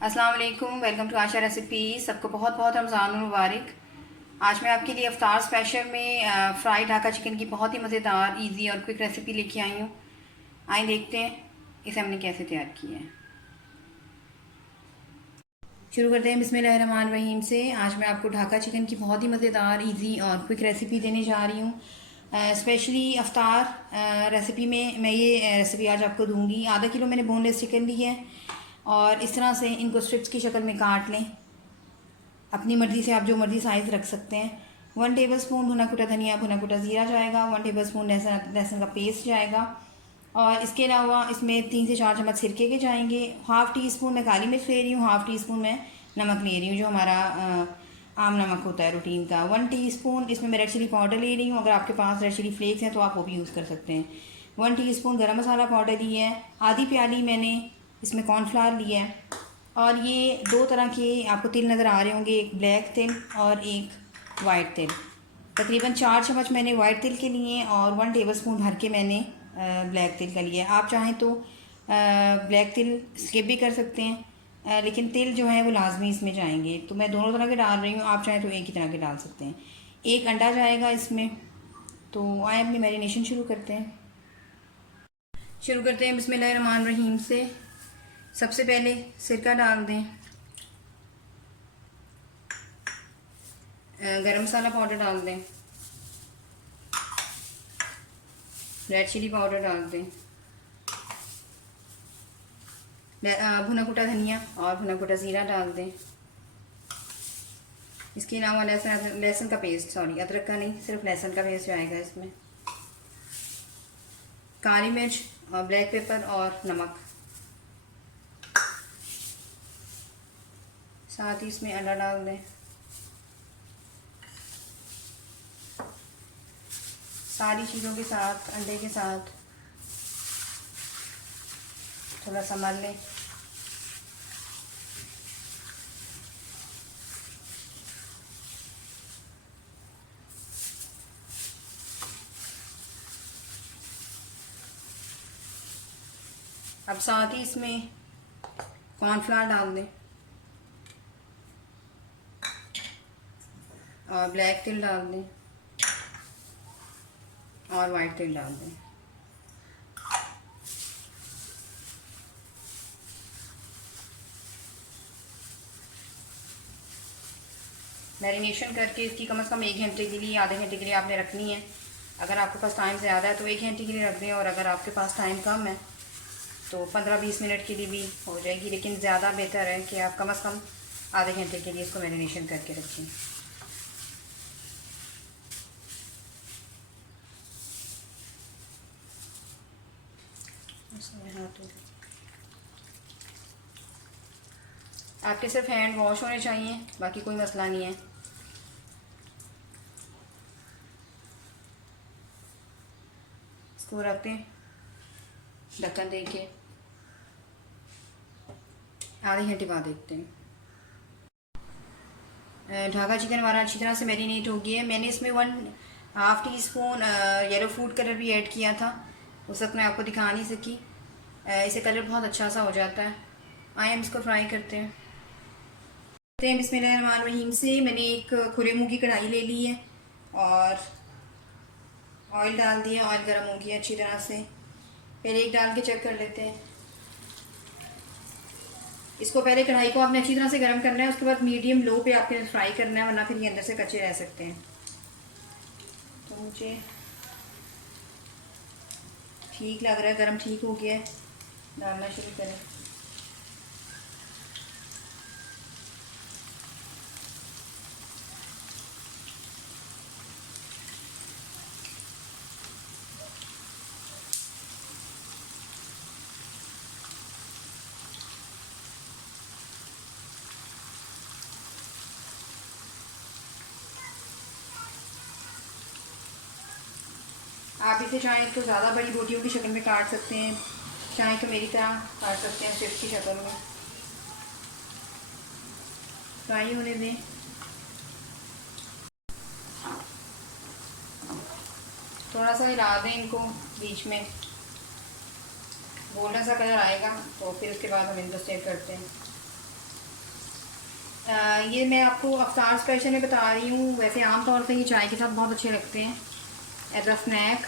अस्सलाम वालेकुम, welcome to Asha recipe. सबको बहुत बहुत रमज़ान मुबारक। आज मैं आपके लिए अफ्तार स्पेशल में फ्राइड ढाका चिकन की बहुत ही मज़ेदार, इजी और क्विक रेसिपी लेके आई हूँ। आइए देखते हैं इसे हमने कैसे तैयार किया है। शुरू करते हैं बिस्मिल्लाहिर्रहमानिर्रहीम से। आज मैं आपको ढाका चिकन की बहुत ही मज़ेदार, इजी और क्विक रेसिपी देने जा रही हूँ। स्पेशली अफ्तार रेसिपी में मैं ये रेसिपी आज आपको दूंगी। आधा किलो मैंने बोनलेस चिकन ली है और इस तरह से इनको स्ट्रिप्स की शक्ल में काट लें। अपनी मर्ज़ी से आप जो मर्ज़ी साइज़ रख सकते हैं। 1 टेबल स्पून भुना कुटा धनिया, भुना कुटा ज़ीरा जाएगा। 1 टेबल स्पून लहसुन का पेस्ट जाएगा। और इसके अलावा इसमें 3 से 4 चम्मच सिरके के जाएंगे। हाफ़ टी स्पून मैं काली मिर्च ले रही हूँ, हाफ़ टी स्पून मैं नमक ले रही हूँ, जो हमारा आम नमक होता है रूटीन का। 1 टीस्पून इसमें मैं रेड चिली पाउडर ले रही हूँ। अगर आपके पास रेड चिली फ्लेक्स हैं तो आप वो भी यूज़ कर सकते हैं। 1 टीस्पून गरम मसाला पाउडर ली है। आधी प्याली मैंने इसमें कॉर्नफ्लावर लिया है। और ये 2 तरह के आपको तिल नज़र आ रहे होंगे, एक ब्लैक तिल और एक वाइट तिल। तकरीबन 4 चम्मच मैंने वाइट तिल के लिए और 1 टेबल स्पून भर के मैंने ब्लैक तिल का लिया है। आप चाहें तो ब्लैक तिल स्किप भी कर सकते हैं, लेकिन तिल जो है वो लाजमी इसमें जाएंगे। तो मैं दोनों तरह के डाल रही हूँ, आप चाहें तो एक ही तरह के डाल सकते हैं। एक अंडा जाएगा इसमें। तो आए अपनी मैरिनेशन शुरू करते हैं बिस्मिल्लाहिर्रहमानिर्रहीम से। सबसे पहले सिरका डाल दें, गरम मसाला पाउडर डाल दें, रेड चिली पाउडर डाल दें, भुना कुटा धनिया और भुना कुटा ज़ीरा डाल दें। इसके अलावा लहसुन का पेस्ट, सॉरी अदरक का नहीं, सिर्फ लहसुन का पेस्ट आएगा इसमें। काली मिर्च और ब्लैक पेपर और नमक। साथ ही इसमें अंडा डाल दें। सारी चीज़ों के साथ, अंडे के साथ थोड़ा संभाल लें। अब साथ ही इसमें कॉर्नफ्लावर डाल दें और ब्लैक तिल डाल दें और वाइट तिल डाल दें। मैरिनेशन करके इसकी कम से कम 1 घंटे के लिए, आधे घंटे के लिए आपने रखनी है। अगर आपके पास टाइम ज़्यादा है तो 1 घंटे के लिए रख दें, और अगर आपके पास टाइम कम है तो 15-20 मिनट के लिए भी हो जाएगी। लेकिन ज़्यादा बेहतर है कि आप कम से कम आधे घंटे के लिए इसको मैरिनेशन करके रखें। आपके सिर्फ हैंड वॉश होने चाहिए, बाकी कोई मसला नहीं है। इसको रखते हैं ढक्कन दे के, आधे घंटे बाद देखते हैं। ढाका चिकन हमारा अच्छी तरह से मैरिनेट हो गया है। मैंने इसमें 1/2 टीस्पून येलो फूड कलर भी ऐड किया था, उस वक्त मैं आपको दिखा नहीं सकी। इससे कलर बहुत अच्छा सा हो जाता है। आइए हम इसको फ्राई करते हैं। बिस्मिल्लाहिर्रहमानिर्रहीम से मैंने एक खुले मुँह की कढ़ाई ले ली है और ऑयल डाल दिया। ऑयल गर्म हो गया अच्छी तरह से। पहले एक डाल के चेक कर लेते हैं। इसको पहले कढ़ाई को आपने अच्छी तरह से गर्म करना है, उसके बाद मीडियम लो पे आपने फ्राई करना है, वरना फिर ये अंदर से कच्चे रह सकते हैं। तो मुझे ठीक लग रहा है, गर्म ठीक हो गया है। डालना शुरू करें। आप इसे चाहें तो ज़्यादा बड़ी रोटियों की शक्ल में काट सकते हैं, चाहें तो मेरी तरह काट सकते हैं चिप्स की शक्ल में। फ्राई होने दें। थोड़ा सा हिला दें इनको बीच में, गोल्डन सा कलर आएगा तो फिर उसके बाद हम इनको सेव करते हैं। ये मैं आपको अफ्तार स्पेशल में बता रही हूँ। वैसे आम तौर पे ये चाय के साथ बहुत अच्छे लगते हैं एज अ स्नैक,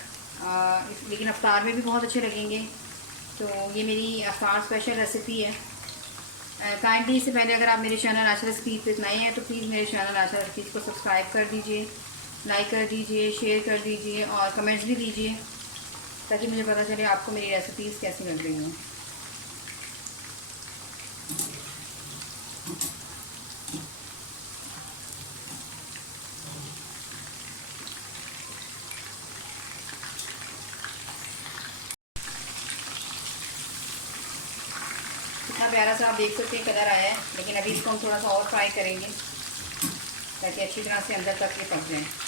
लेकिन अफ्तार में भी बहुत अच्छे लगेंगे। तो ये मेरी अफ्तार स्पेशल रेसिपी है। काइंडली इससे पहले अगर आप मेरे चैनल आशा रेसिपीज़ पे नए हैं तो प्लीज़ मेरे चैनल आशा रेसिपीज़ को सब्सक्राइब कर दीजिए, लाइक कर दीजिए, शेयर कर दीजिए और कमेंट्स भी दीजिए, ताकि मुझे पता चले आपको मेरी रेसिपीज़ कैसी लग रही हैं। कितना प्यारा सा आप देख सकते हैं कलर आया है, लेकिन अभी इसको हम थोड़ा सा और फ्राई करेंगे ताकि अच्छी तरह से अंदर तक ये पक जाए।